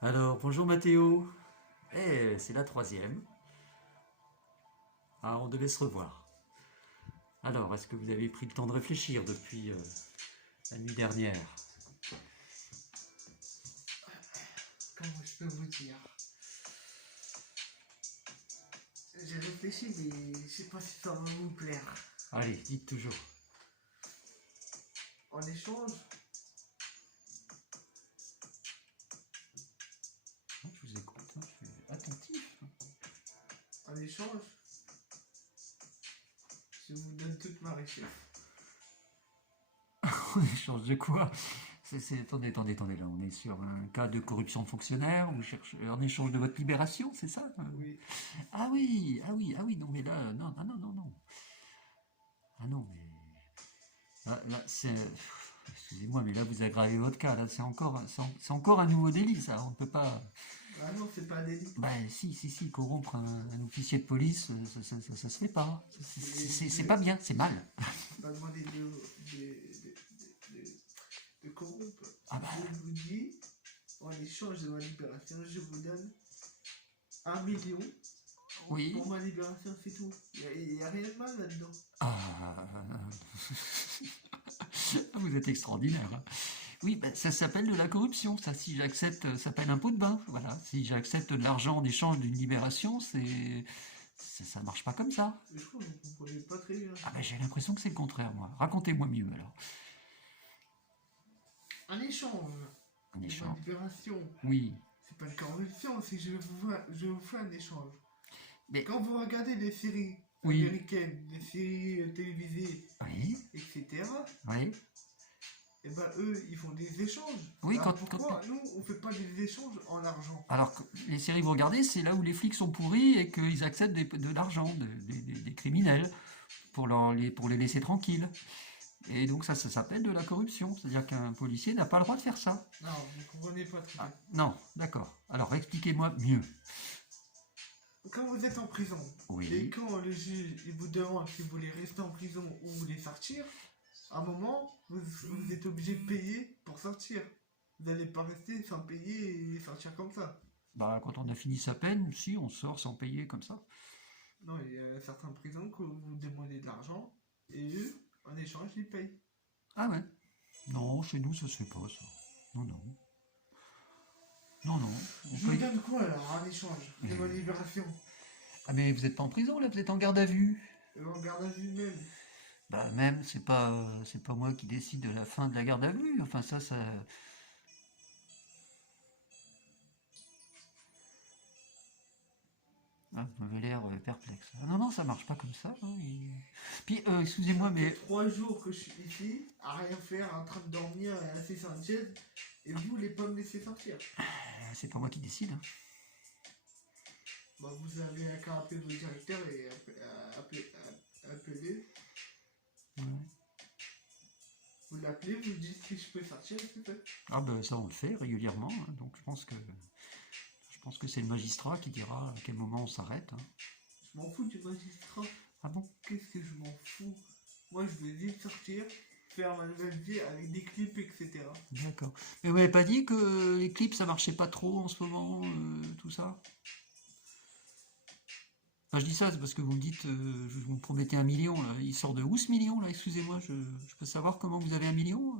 Alors, bonjour Mathéo. C'est la troisième. Ah, on devait se revoir. Alors, est-ce que vous avez pris le temps de réfléchir depuis la nuit dernière? Comment je peux vous dire? J'ai réfléchi, mais je sais pas si ça va vous plaire. Allez, dites toujours. En échange, Ah, je vous écoute, hein, je suis attentif. en échange, je vous donne toute ma richesse. En échange de quoi? Attendez, là, on est sur un cas de corruption de fonctionnaire, vous cherchez en échange de votre libération, c'est ça? Oui. Ah oui, non, mais là, non, ah, non, non, non. Ah non, mais là, c'est. Excusez-moi, mais là, vous aggravez votre cas, là, c'est encore un nouveau délit, ça, on ne peut pas. Ah non, c'est pas un délit. Ben si, corrompre un officier de police, ça se fait pas. C'est Mais pas bien, c'est mal. pas demander de corrompre. Ah bah, Je vous dis, en échange de ma libération, je vous donne 1 million oui. pour ma libération, c'est tout. Il y a rien de mal là-dedans. Ah, vous êtes extraordinaire, hein. Oui, ben, ça s'appelle de la corruption, ça. Si j'accepte, ça s'appelle un pot de bain, voilà. Si j'accepte de l'argent en échange d'une libération, ça marche pas comme ça. Mais je crois que vous comprenez pas très bien. Ah ben, j'ai l'impression que c'est le contraire, moi. Racontez-moi mieux, alors. En échange Un de ma échange. libération, Oui. c'est pas une corruption, c'est que je vous fais un échange. Mais, Quand vous regardez des séries oui. américaines, des séries télévisées, Oui. etc., Oui. et ben eux, ils font des échanges. Oui, Alors pourquoi nous, on fait pas des échanges en argent? Alors, les séries que vous regardez, c'est là où les flics sont pourris et qu'ils acceptent de l'argent des criminels pour les laisser tranquilles. Et donc ça s'appelle de la corruption. C'est-à-dire qu'un policier n'a pas le droit de faire ça. Non, vous comprenez pas très Ah, bien. non, d'accord. Alors expliquez-moi mieux. Quand vous êtes en prison, et Oui. quand le juge il vous demande si vous voulez rester en prison ou vous voulez sortir, à un moment, vous êtes obligé de payer pour sortir. Vous n'allez pas rester sans payer et sortir comme ça. Bah, quand on a fini sa peine, si, on sort sans payer comme ça. Non, il y a certaines prisons que vous demandez de l'argent et eux, en échange, ils payent. Ah ouais. Non, chez nous, ça se fait pas, ça. Non, non. Non, non. On Je vous paye. donne quoi alors en échange de ma libération? Ah mais vous êtes pas en prison, là, vous êtes en garde à vue. En garde à vue même. Bah même, c'est pas moi qui décide de la fin de la garde à vue. Enfin ça. Ah, vous m'avez l'air perplexe. Ah, non, non, ça marche pas comme ça, hein. Puis, Ça excusez-moi, fait mais 3 jours que je suis ici, à rien faire, en train de dormir et assis sur une chaise, et vous voulez pas me laisser sortir. c'est pas moi qui décide, hein. Bah, vous avez qu'à appeler votre directeur et appeler. Ouais. Vous l'appelez, vous lui dites si je peux sortir, c'est fait. Ah ben ça on le fait régulièrement, hein. Donc je pense que c'est le magistrat qui dira à quel moment on s'arrête, hein. Je m'en fous du magistrat. Ah bon? Qu'est-ce que je m'en fous? Moi, je veux vite sortir, faire ma nouvelle vie avec des clips, etc. D'accord. Mais vous m'avez pas dit que les clips ça marchait pas trop en ce moment, tout ça? Enfin, je dis ça, c'est parce que vous me dites, vous me promettez 1 million, là. Il sort de où ce million, là? Excusez-moi, je peux savoir comment vous avez 1 million?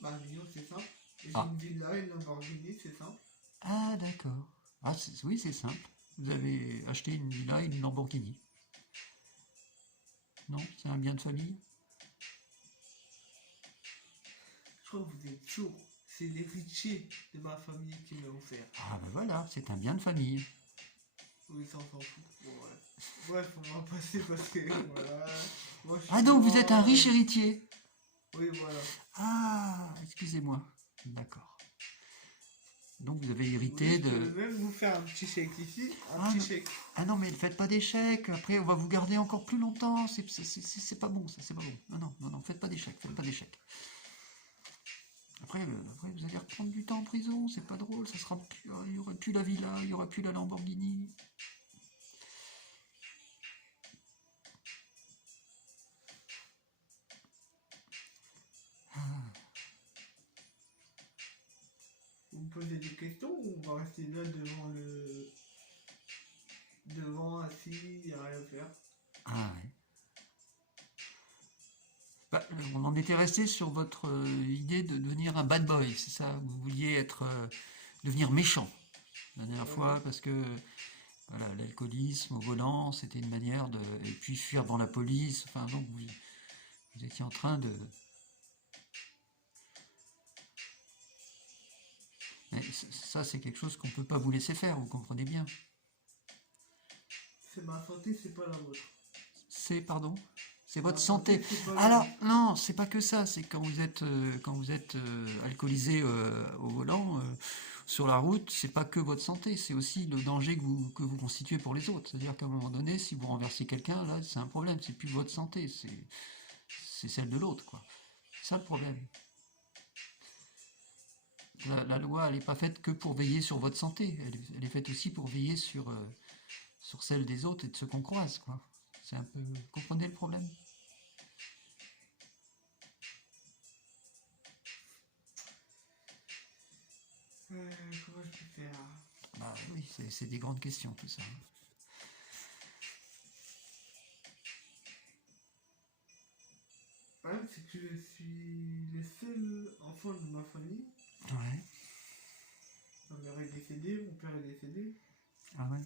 Bah, 1 million, c'est simple. J'ai Ah. une villa, une Lamborghini, c'est simple. Ah, d'accord. Ah, oui, c'est simple. Vous avez acheté une villa et une Lamborghini. Non, c'est un bien de famille? Je crois que vous êtes chaud. C'est l'héritier de ma famille qui me l'a offert. Ah, ben voilà, c'est un bien de famille. Oui, ça, on s'en fout. Bon, ouais. Bref, on va passer parce que, voilà. Moi, je Ah, suis donc vous êtes un mort. riche héritier? Oui, voilà. Ah, excusez-moi. D'accord. Donc vous avez Vous hérité voulez, je peux de... même vous faire un petit chèque ici. Un Ah, petit non. chèque. Ah non, mais ne faites pas d'échecs. Après, on va vous garder encore plus longtemps. C'est pas bon, ça, c'est pas bon. Non, non, non, non, faites pas d'échecs, faites pas d'échecs. Après, vous allez reprendre du temps en prison, c'est pas drôle, ça sera plus, il y aura plus la villa, il y aura plus la Lamborghini. Vous me posez dois rester là devant assis, à rien faire. Ah ouais. Bah, on en était resté sur votre idée de devenir un bad boy, c'est ça? Vous vouliez devenir méchant la dernière fois parce que voilà, l'alcoolisme au volant, c'était une manière de... Et puis fuir devant la police, enfin donc vous étiez en train de... Mais ça, c'est quelque chose qu'on ne peut pas vous laisser faire, vous comprenez bien. C'est ma santé, c'est pas la vôtre. C'est, pardon? C'est votre Ma santé. c'est pas la Alors, vôtre. non, c'est pas que ça, c'est quand vous êtes alcoolisé au volant, sur la route, c'est pas que votre santé, c'est aussi le danger que vous constituez pour les autres. C'est-à-dire qu'à un moment donné, si vous renversez quelqu'un, là, c'est un problème, c'est plus votre santé, c'est celle de l'autre, quoi. C'est ça le problème. La loi, elle n'est pas faite que pour veiller sur votre santé, elle est faite aussi pour veiller sur celle des autres et de ceux qu'on croise, quoi. C'est un peu... Vous comprenez le problème? Comment je peux faire? Bah oui, c'est des grandes questions, tout ça. Le problème, c'est que je suis le seul enfant de ma famille. Ouais. Ma mère est décédée, mon père est décédé. Ah ouais.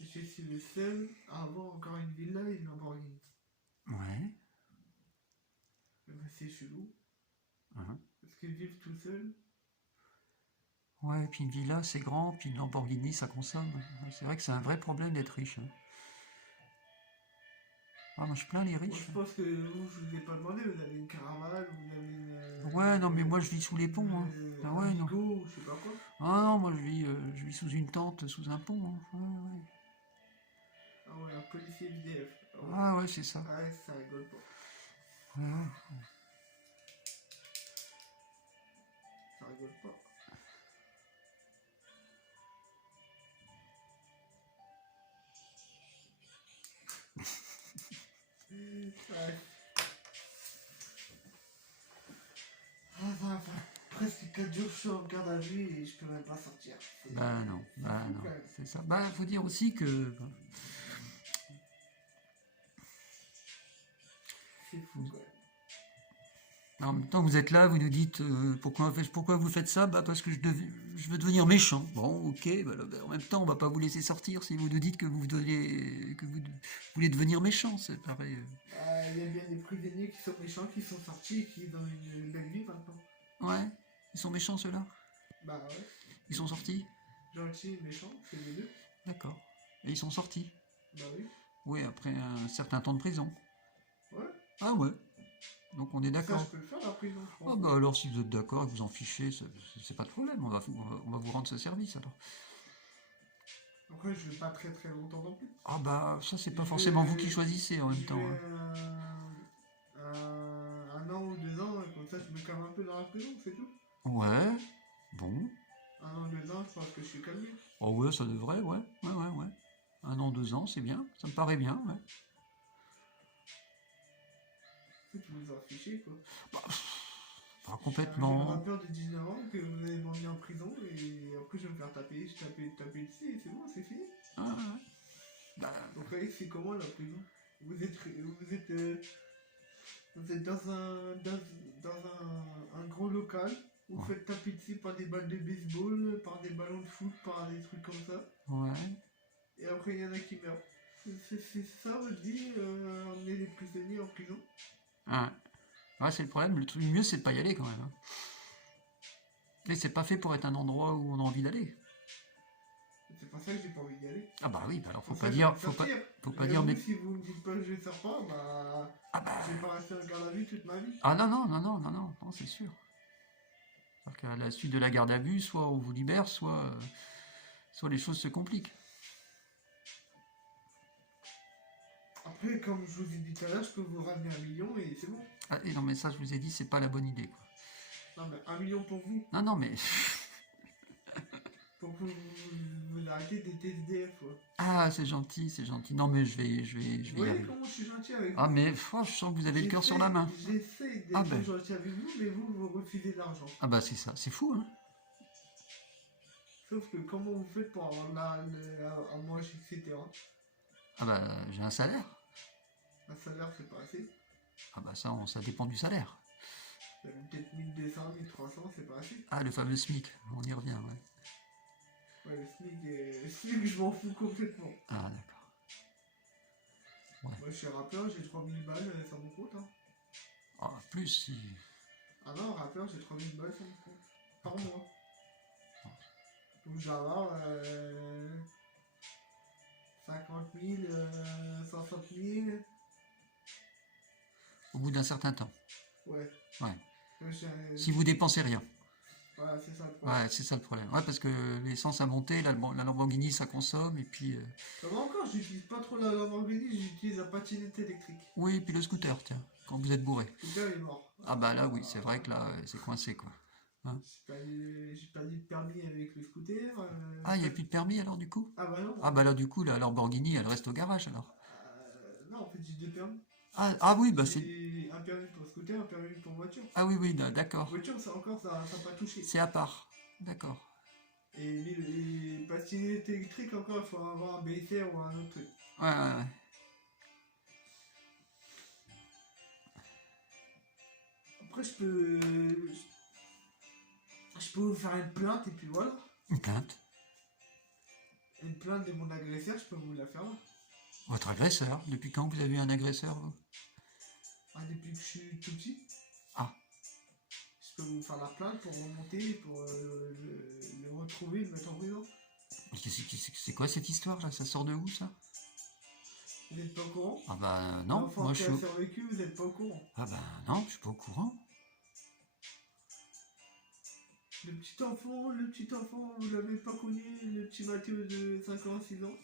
Je suis le seul à avoir encore une villa et une Lamborghini. Ouais. C'est chelou. Hein. Parce que vivre tout seul, Ouais, puis une villa, c'est grand, puis une Lamborghini, ça consomme. C'est vrai que c'est un vrai problème d'être riche, hein. Ah, moi, je plains les moi riches. je pense que vous, je vous ai pas demandé, vous avez une caravane, vous avez Ouais, non, mais moi, je vis sous les ponts, hein. Ah un ouais, non. bigot, ou je sais pas quoi. Ah non, moi, je vis sous une tente, sous un pont, hein. Ouais, Ah ouais, un policier SDF. Ah ouais. ouais, Ah ouais, c'est ça. ah ouais, ça rigole pas. Ouais, ouais. Ça rigole pas. Ouais. Ah, ça va faire presque 4 jours que je suis en garde à vue et je peux même pas sortir. Bah non, bah fou, non, quand même. c'est ça. Bah, faut dire aussi que... C'est fou quand même. En même temps, vous êtes là, vous nous dites pourquoi vous faites ça? Bah parce que je veux devenir méchant. Bon, ok, bah, en même temps, on va pas vous laisser sortir si vous nous dites que vous voulez devenir méchant, c'est pareil. Il y a bien des prisonniers qui sont méchants, qui sont sortis et qui ont une belle vie maintenant. Ouais, ils sont méchants ceux-là? Bah ouais, Ils sont sortis? gentil et méchant, c'est les deux. D'accord. Et ils sont sortis? Bah oui. Oui, après un certain temps de prison. Ouais. Ah ouais. Donc on est Ça, d'accord. je peux le faire la prison, je pense. Ah bah alors si vous êtes d'accord et que vous en fichez, c'est pas de problème, on va vous rendre ce service alors. Après, je vais pas très très longtemps non plus. Ah bah ça c'est pas Je forcément vais- vous qui choisissez en même Je temps, vais hein. un an ou 2 ans, et comme ça je me calme un peu dans la prison, c'est tout. Ouais, bon. 1 an, 2 ans, je pense que je suis calmé. Oh ouais, ça devrait, ouais. Ouais. 1 an, 2 ans, c'est bien, ça me paraît bien, ouais. Tu vous en fichez quoi. Pas J'ai un complètement. rappeur de 19 ans que vous allez m'emmener en prison et après je vais me faire taper, taper dessus et c'est bon, c'est fini. Ah, ouais. Bah, Donc c'est comment la prison? Vous êtes dans un gros local, vous Ouais. faites taper dessus par des balles de baseball, par des ballons de foot, par des trucs comme ça, ouais. et après il y en a qui meurent. C'est ça votre vie, emmener les prisonniers en prison? Ouais. Ouais, c'est le problème, le truc mieux c'est de pas y aller quand même, hein. Et c'est pas fait pour être un endroit où on a envie d'aller. C'est pas ça que j'ai pas envie d'y aller. Ah bah oui, bah alors faut Pour pas ça, dire. j'ai envie de sortir. Faut pas Et dire vous, mais. si vous me dites pas que je sors pas, bah Ah bah. je vais pas rester en garde à vue toute ma vie. Ah non, c'est sûr. C'est-à-dire qu'à la suite de la garde à vue, soit on vous libère, soit les choses se compliquent. Après, comme je vous ai dit tout à l'heure, je peux vous ramener 1 million et c'est bon. Ah, et non, mais ça, je vous ai dit, c'est pas la bonne idée, quoi. Non, mais 1 million pour vous. Non, mais. Pour que vous arrêtez d'être SDF, quoi. Ah, c'est gentil, c'est gentil. Non, mais je vais Vous y voyez arriver. comment je suis gentil avec vous? Ah, mais oh, je sens que vous avez le cœur sur la main. J'essaie d'être Ah ben. gentil avec vous, mais vous refusez de l'argent. Ah, bah, c'est ça. C'est fou, hein. Sauf que comment vous faites pour avoir à manger, etc. Ah bah, j'ai un salaire. Un salaire, c'est pas assez. Ah bah ça dépend du salaire. Vous avez peut-être 1200, 1300, c'est pas assez. Ah, le fameux SMIC, on y revient, ouais. Ouais, le SMIC, je m'en fous complètement. Ah, d'accord. Moi, je suis rappeur, j'ai 3000 balles, ça me compte. Hein. Ah, plus si... Ah non, rappeur, j'ai 3000 balles, ça me compte. Par mois. Donc, je vais avoir 50 000, 60 000. Au bout d'un certain temps. Ouais. Ouais. J'ai- Si vous dépensez rien. Voilà, c'est ça le problème. Ouais, c'est ça le problème. Ouais, parce que l'essence a monté, la Lamborghini ça consomme, et puis... Ça va encore, j'utilise pas trop la Lamborghini, j'utilise la patinette électrique. Oui, puis le scooter, tiens, quand vous êtes bourré. Le gars est mort. Ah bah là, oui, c'est vrai que là, c'est coincé, quoi. Hein? J'ai pas dit de permis avec le scooter. Ah, il n'y a plus de permis alors, du coup? Ah bah non. Ah bah là, du coup, la Lamborghini, elle reste au garage, alors. Non, en fait, j'ai deux permis. Ah oui, bah c'est... J'ai un permis pour scooter, un permis pour voiture. Ah oui, d'accord. Voiture, ça encore, ça n'a pas touché. C'est à part. D'accord. Et les patinettes électriques, encore, il faut avoir un BFR ou un autre truc. Ouais. Après, je peux vous faire une plainte et puis voilà. Une plainte. Une plainte de mon agresseur, je peux vous la faire là. Votre agresseur? Depuis quand vous avez eu un agresseur, vous? Ah, depuis que je suis tout petit. Ah. Je peux vous faire la plainte pour remonter, pour le retrouver, le mettre en prison. C'est quoi cette histoire, là? Ça sort de où, ça? Vous n'êtes pas au courant? Ah bah non, L'enfant moi qui je a suis... survécu, vous n'êtes pas au courant. Ah bah non, je suis pas au courant. Le petit enfant, vous l'avez pas connu, le petit Mathéo de 5 ans, 6 ans.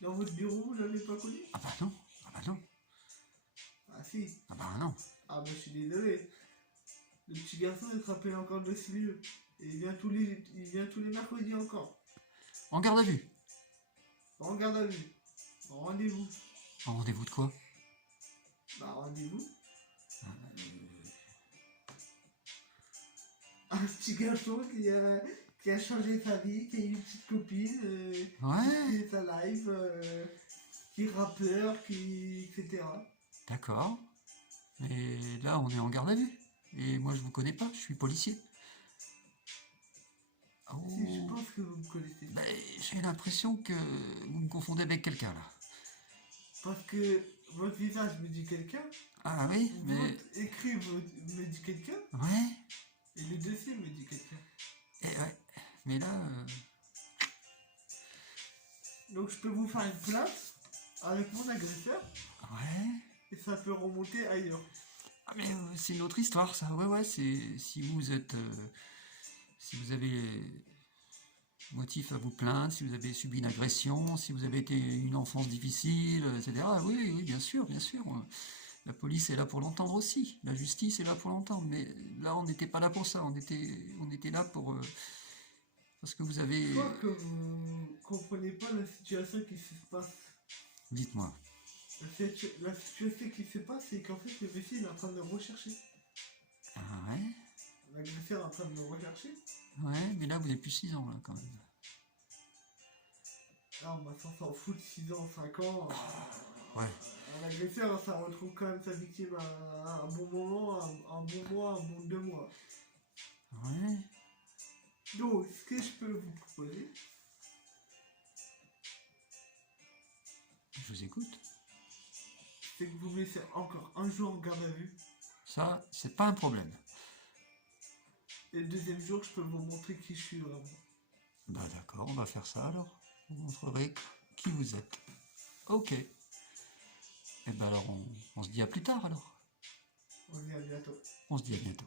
Dans votre bureau, vous l'avez pas connu? Ah bah non. Ah si. Ah bah non. Ah bah je suis désolé. Le petit garçon, il se rappelle encore de ce lieu. Et il vient tous les mercredis encore. En garde à vue. En garde à vue. En rendez-vous. En rendez-vous de quoi? Bah rendez-vous. Un petit garçon qui a changé sa vie, qui a une petite copine, Ouais. qui fait sa live, qui est rappeur, etc. D'accord. Mais là, on est en garde à vue. Et moi, je vous connais pas, je suis policier. Oh. Si, je pense que vous me connaissez. Ben, j'ai l'impression que vous me confondez avec quelqu'un, là. Parce que votre visage me dit quelqu'un, Ah oui, mais... votre écrit me dit quelqu'un, Ouais. et le dossier me dit quelqu'un. Et ouais. Mais là... Donc je peux vous faire une plainte avec mon agresseur, Ouais. et ça peut remonter ailleurs. Ah mais c'est une autre histoire, ça. Ouais, c'est... Si vous êtes... si vous avez motif à vous plaindre, si vous avez subi une agression, si vous avez été une enfance difficile, etc. Oui, bien sûr. La police est là pour l'entendre aussi. La justice est là pour l'entendre. Mais là, on n'était pas là pour ça. On était là pour... parce que vous avez... Je crois que vous comprenez pas la situation qui se passe. Dites-moi. La situation qui se passe, c'est qu'en fait le monsieur il est en train de me rechercher. Ah ouais. L'agresseur est en train de me rechercher. Ouais, mais là, vous avez plus 6 ans, là, quand même. Ah, maintenant s'en fout de 6 ans, 5 ans. Ouais. L'agresseur, ça retrouve quand même sa victime à un bon moment, un bon mois, un bon 2 mois. Ouais. Donc, ce que je peux vous proposer, Je vous écoute. c'est que vous me laissez encore un jour en garde à vue. Ça, c'est pas un problème. Et le deuxième jour, je peux vous montrer qui je suis vraiment. Bah d'accord, on va faire ça alors. Vous montrerez qui vous êtes. Ok. Et ben alors, on se dit à plus tard alors. On se dit à bientôt. On se dit à bientôt.